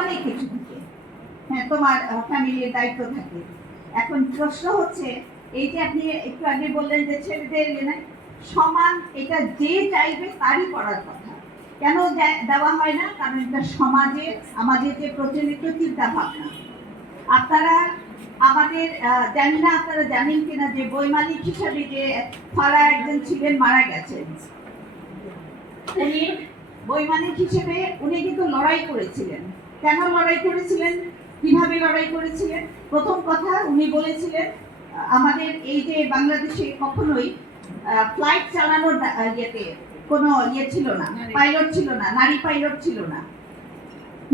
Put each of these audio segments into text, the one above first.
অনেক কিছু থাকে। হ্যাঁ, তোমার ফ্যামিলির দায়িত্ব থাকে। এখন প্রশ্ন হচ্ছে, এই যে আপনি একটু আগে বললেন যে ছেলেদের সমান, এটা যে চাইবে তারই করার কথা, কেন দেওয়া হয় না? কারণ এটা সমাজে আমাদের যে প্রচলিত চিন্তা ভাবনা। আপনারা আমাদের জানি না আপনারা জানেন কিনা যে বৈমানিক হিসাবে যে ফারা একজন ছিলেন, মারা গেছেন। উনি বৈমানিক হিসেবে উনি কিন্তু লড়াই করেছিলেন। কেন লড়াই করেছিলেন, কিভাবে লড়াই করেছিলেন? প্রথম কথা, উনি বলেছিলেন আমাদের এই যে বাংলাদেশে কখনোই ফ্লাইট চালানোর ইয়েতে কোনো ছিল না, পাইলট ছিল না, নারী পাইলট ছিল না।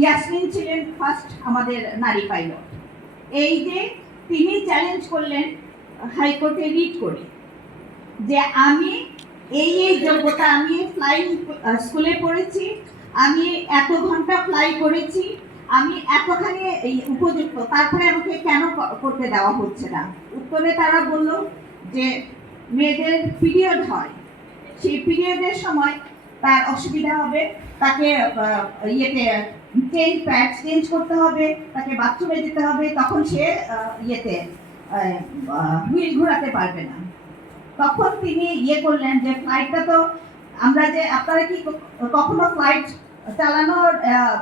ইয়াসমিন ছিলেন ফার্স্ট আমাদের নারী পাইলট। এই যে তিনি চ্যালেঞ্জ করলেন হাইকোর্টে রিট করে যে আমি এই যোগ্যতা, আমি ফ্লাইং স্কুলে পড়েছি, আমি এত ঘন্টা ফ্লাই করেছি, আমি এতখানি উপযুক্ত, তারপরে আমাকে কেন করতে দেওয়া হচ্ছে না? উত্তরে তারা বলল যে মেয়েদের পিরিয়ড হয়, সেই পিরিয়ডের সময় তার অসুবিধা হবে, তাকে চেঞ্জ করতে হবে, তাকে বাথরুমে যেতে হবে, তখন সে হুইল ঘোরাতে পারবে না। তখন তিনি করলেন যে ফ্লাইটটা তো আমরা যে, আপনারা কি কখনো ফ্লাইট চালানোর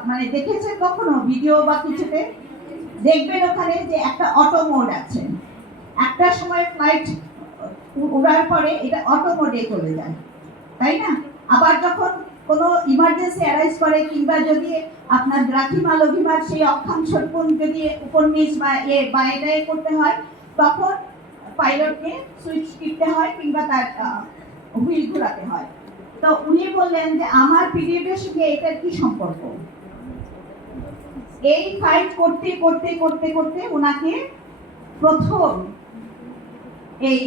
মানে দেখেছেন কখনো ভিডিও বা কিছুতে? দেখবেন ওখানে যে একটা অটো মোড আছে, একটা সময় ফ্লাইট উড়ার পরে এটা অটো মোডে চলে যায়, তাই না? আবার যখন কোনো ইমার্জেন্সি অ্যারাইজ করে, কিংবা যদি আপনার দ্রাঘিমা লঘিমার সেই অক্ষাংশ যদি উপর নিচ বা এটা করতে হয়, তখন পাইলটকে সুইচ টিপতে হয় কিংবা তার হুইল ঘোরাতে হয়। তো উনি বললেন যে আমার পিরিয়ডের সঙ্গে এটার কি সম্পর্ক? এই ফাইট করতে করতে করতে করতে ওনাকে প্রথম এই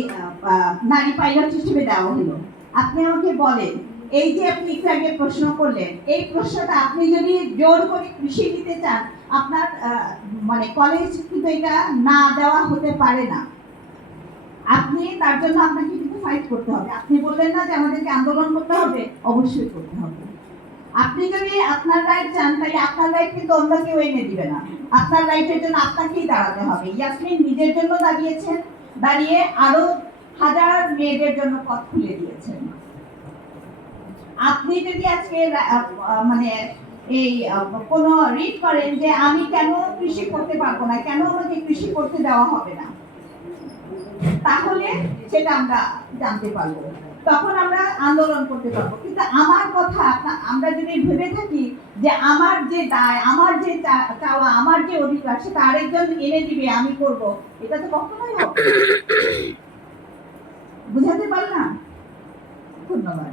নারী পাইলট হিসেবে দেওয়া হলো। আপনি আমাকে বলেন, এই যে আপনি একটু আগে প্রশ্ন করলেন, এই প্রশ্নটা আপনি যদি জোর করে কৃষি দিতে চান, আপনার মানে কলেজ কিন্তু এটা না দেওয়া হতে পারে না। আপনি তার জন্য আপনাকে কিন্তু ফাইট করতে হবে। আপনি বললেন না যে আমাদেরকে আন্দোলন করতে হবে, অবশ্যই করতে হবে। আপনি যদি আপনার রাইট চান, তাহলে আপনার রাইট কিন্তু অন্য কেউ এনে দিবে না। আপনার রাইটের জন্য আপনাকেই দাঁড়াতে হবে। ইয়াসমিন নিজের জন্য দাঁড়িয়েছেন, দাঁড়িয়ে আরো হাজার মেয়েদের জন্য পথ খুলে দিয়েছেন। আপনি যদি আজকে মানে এই কোন রিট করেন যে আমি কেন কৃষি করতে পারবো না, কেন আমাকে কৃষি করতে দেওয়া হবে না, তাহলে সেটা আমরা জানতে পারবো, তখন আমরা আন্দোলন করতে পারবো। কিন্তু আমার কথা, আমরা যদি ভেবে থাকি যে আমার যে দায়, আমার যে চাওয়া, আমার যে অধিকার, সেটা আরেকজন এনে দিবে, আমি করব, এটা তো কখনোই হবে। বুঝাতে পারলাম? ধন্যবাদ।